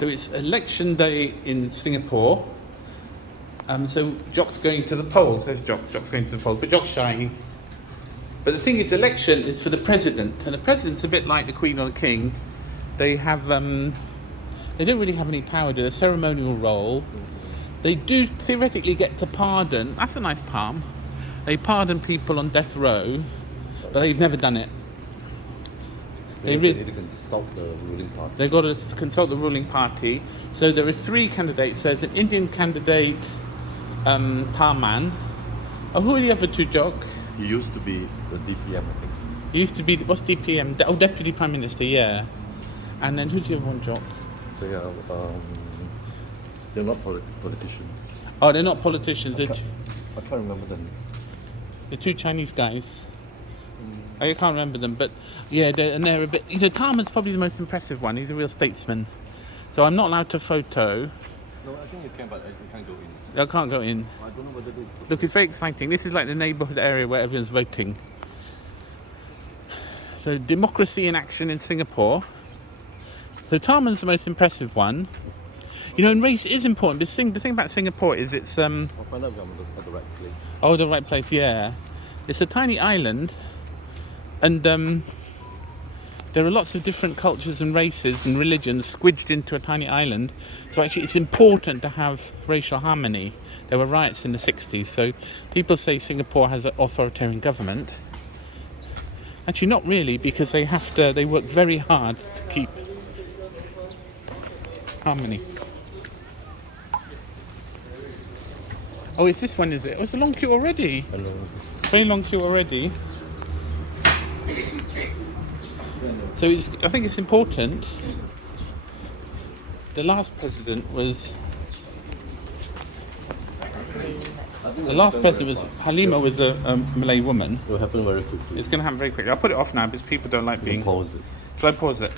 So it's election day in Singapore. So Jock's going to the polls. There's Jock. Jock's going to the polls, but Jock's shy. But the thing is, election is for the president, and the president's a bit like the Queen or the King. They have, they don't really have any power. They're a ceremonial role. They do theoretically get to pardon. That's a nice palm. They pardon people on death row, but they've never done it. They need to consult the ruling party. They've got to consult the ruling party. So there are three candidates. There's an Indian candidate, Tarman. Oh, who are the other two, Jock? He used to be the DPM, I think. He used to be, what's DPM? Oh, Deputy Prime Minister, yeah. And then who's the other one, Jock? They are, they're not politicians. Oh, they're not politicians. I can't remember them. The two Chinese guys. I can't remember them, but yeah, they're a bit. You know, Tarman's probably the most impressive one. He's a real statesman. So I'm not allowed to photo. No, I think you can, but you can't go in. I can't go in. I don't know whether they... Look, it's very exciting. This is like the neighbourhood area where everyone's voting. So democracy in action in Singapore. So Tarman's the most impressive one. You know, and race is important. The thing about Singapore is it's I'll find out if I'm at the right place. Oh, the right place, yeah. It's a tiny island, and there are lots of different cultures and races and religions squidged into a tiny island. So actually it's important to have racial harmony. There were riots in the 60s, so people say Singapore has an authoritarian government. Actually not really, because they work very hard to keep harmony. Oh, it's this one, is it? Oh, it's a long queue already. Hello. Very long queue already. So I think it's important. The last president was... Halima was a Malay woman. It will happen very quickly. It's going to happen very quickly. I'll put it off now because people don't like being... Pause it. Shall I pause it?